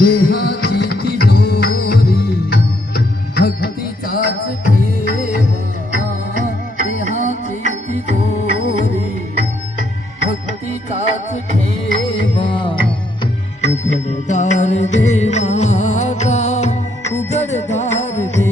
देहाची तिजोरी भक्तीचाच ठेवा. देहाची तिजोरी भक्तीचाच ठेवा. उघडदार देवाचा उघडदार देवा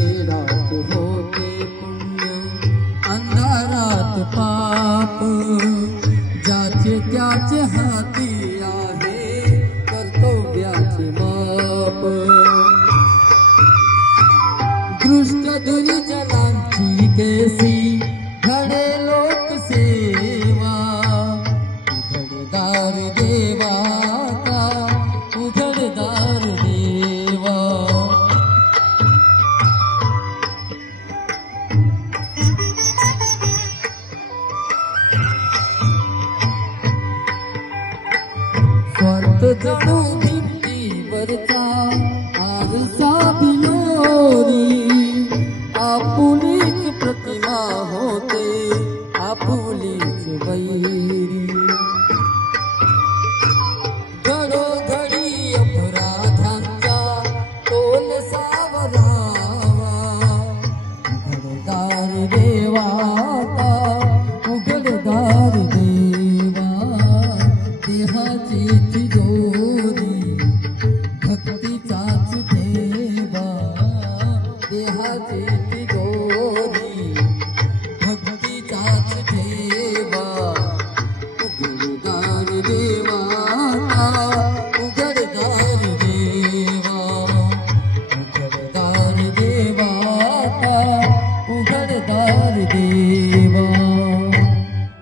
उजेडात होते पुण्य अंधारात पाप. ज्याचे त्याचे हाती आहे कर्तव्याचे माप दृष्ट दुर्जनांची केसी स्वार्थ जणू भिंतीवरचा आरसा बिलोरी आपुलीच प्रतिमा होते आपुलीच वैरी. घडोघडी अपराधांचा तोल सावरावा. देहाची तिजोरी